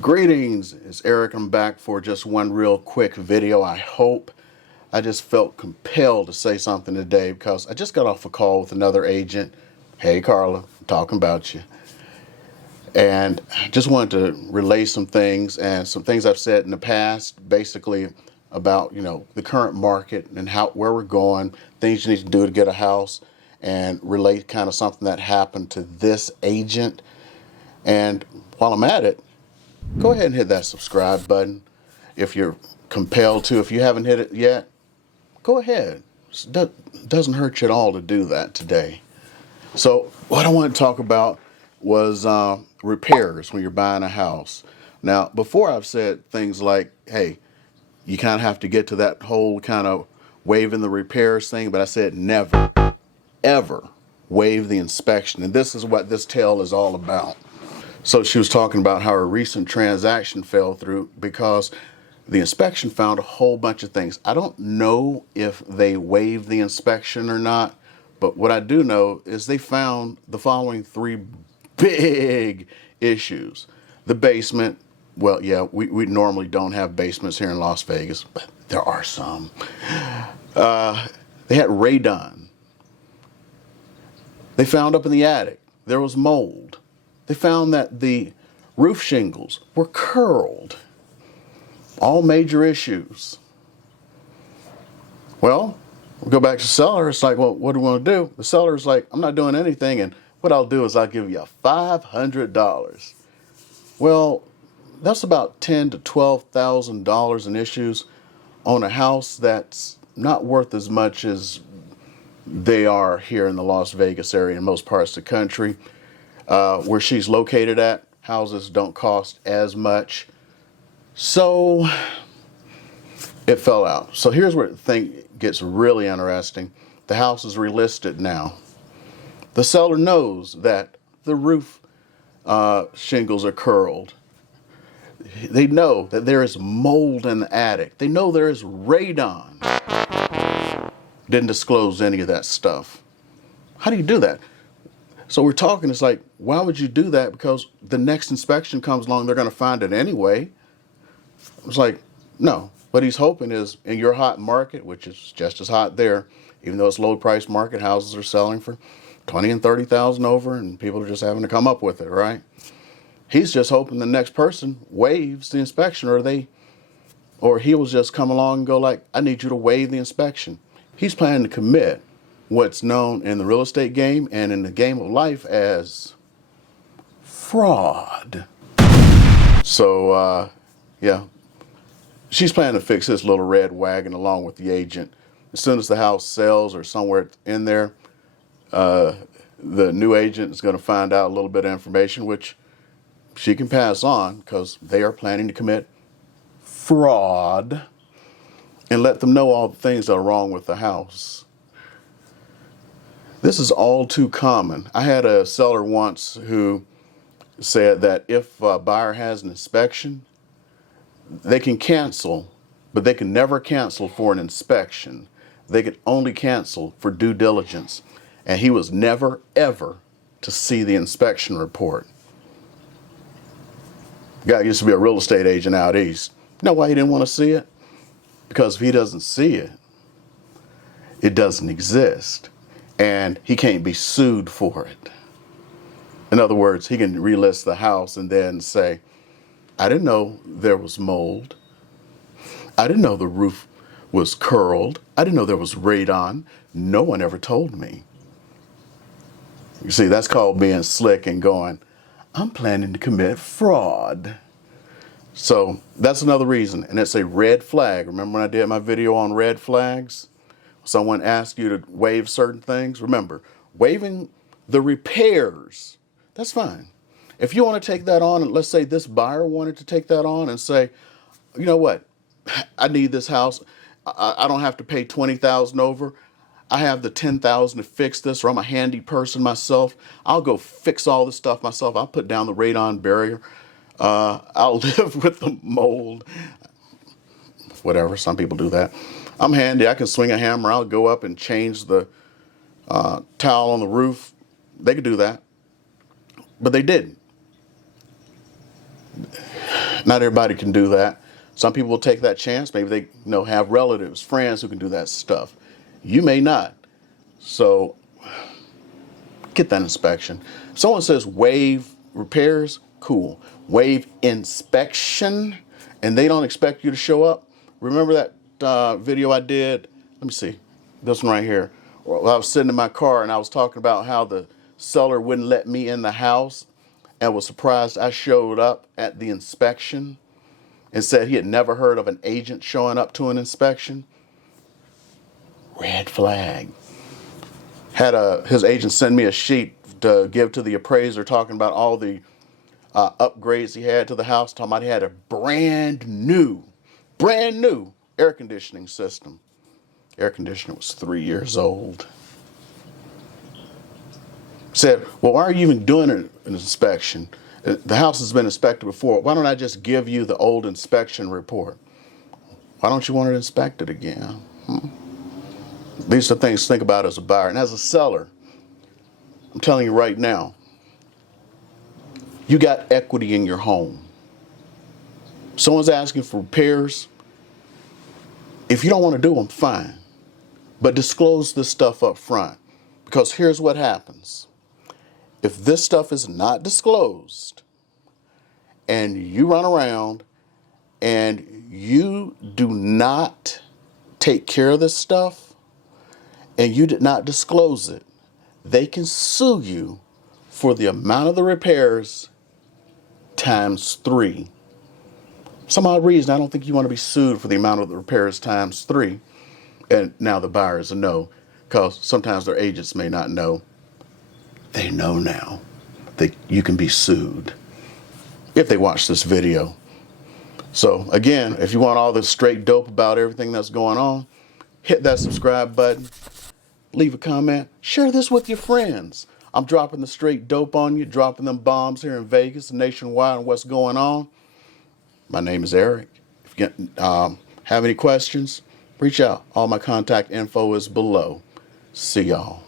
Greetings, it's Eric. I'm back for just one real quick video. I just felt compelled to say something today because I just got off a call with another agent. Hey Carla, I'm talking about you. And I just wanted to relay some things and some things I've said in the past, basically about, the current market and where we're going, things you need to do to get a house, and relate kind of something that happened to this agent. And while I'm at it, go ahead and hit that subscribe button if you're compelled to. If you haven't hit it yet, go ahead. It doesn't hurt you at all to do that today. So what I want to talk about was repairs when you're buying a house. Now, before I've said things like, hey, you kind of have to get to that whole kind of waiving the repairs thing, but I said never, ever waive the inspection. And this is what this tale is all about. So she was talking about how her recent transaction fell through because the inspection found a whole bunch of things. I don't know if they waived the inspection or not, but what I do know is they found the following three big issues. The basement. Well, yeah, we normally don't have basements here in Las Vegas, but there are some. They had radon. They found up in the attic there was mold. They found that the roof shingles were curled. All major issues. Well, we'll go back to the seller. It's like, well, what do we want to do? The seller's like, I'm not doing anything, and what I'll do is I'll give you $500. Well, that's about $10,000 to $12,000 in issues on a house that's not worth as much as they are here in the Las Vegas area in most parts of the country. Where she's located at, houses don't cost as much. So it fell out. So here's where the thing gets really interesting. The house is relisted now. The seller knows that the roof shingles are curled. They know that there is mold in the attic. They know there is radon. Didn't disclose any of that stuff. How do you do that? So we're talking, it's like, why would you do that? Because the next inspection comes along, they're going to find it anyway. It's like, no. What he's hoping is in your hot market, which is just as hot there, even though it's low price market, houses are selling for 20 and 30,000 over, and people are just having to come up with it, right? He's just hoping the next person waives the inspection, or he will just come along and go like, I need you to waive the inspection. He's planning to commit what's known in the real estate game and in the game of life as fraud. So, yeah, she's planning to fix this little red wagon along with the agent. As soon as the house sells or somewhere in there, the new agent is going to find out a little bit of information, which she can pass on because they are planning to commit fraud, and let them know all the things that are wrong with the house. This is all too common. I had a seller once who said that if a buyer has an inspection, they can cancel, but they can never cancel for an inspection. They could only cancel for due diligence. And he was never, ever to see the inspection report. Guy used to be a real estate agent out east. You know why he didn't want to see it? Because if he doesn't see it, it doesn't exist. And he can't be sued for it. In other words, he can relist the house and then say, I didn't know there was mold. I didn't know the roof was curled. I didn't know there was radon. No one ever told me. You see, that's called being slick and going, I'm planning to commit fraud. So that's another reason. And it's a red flag. Remember when I did my video on red flags? Someone asked you to waive certain things. Remember, waiving the repairs, that's fine. If you want to take that on, and let's say this buyer wanted to take that on and say, you know what, I need this house. I don't have to pay 20,000 over. I have the 10,000 to fix this, or I'm a handy person myself. I'll go fix all this stuff myself. I'll put down the radon barrier. I'll live with the mold. Whatever, some people do that. I'm handy. I can swing a hammer. I'll go up and change the towel on the roof. They could do that. But they didn't. Not everybody can do that. Some people will take that chance. Maybe they have relatives, friends who can do that stuff. You may not. So get that inspection. Someone says waive repairs, cool. Waive inspection, and they don't expect you to show up. Remember that video I did? Let me see. This one right here. Well, I was sitting in my car and I was talking about how the seller wouldn't let me in the house and was surprised I showed up at the inspection and said he had never heard of an agent showing up to an inspection. Red flag. Had his agent send me a sheet to give to the appraiser talking about all the upgrades he had to the house, talking about he had a brand new air conditioning system. Air conditioner was 3 years old. Said, well, why are you even doing an inspection? The house has been inspected before. Why don't I just give you the old inspection report? Why don't you want it inspected again? These are things to think about as a buyer. And as a seller, I'm telling you right now, you got equity in your home. Someone's asking for repairs. If you don't want to do them, fine. But disclose this stuff up front. Because here's what happens. If this stuff is not disclosed and you run around and you do not take care of this stuff and you did not disclose it, they can sue you for the amount of the repairs times 3. Some odd reason, I don't think you want to be sued for the amount of the repairs times 3. And now the buyer is a no, because sometimes their agents may not know. They know now that you can be sued if they watch this video. So again, if you want all this straight dope about everything that's going on, hit that subscribe button, leave a comment, share this with your friends. I'm dropping the straight dope on you, dropping them bombs here in Vegas, nationwide, and what's going on. My name is Eric. If you have any questions, reach out. All my contact info is below. See y'all.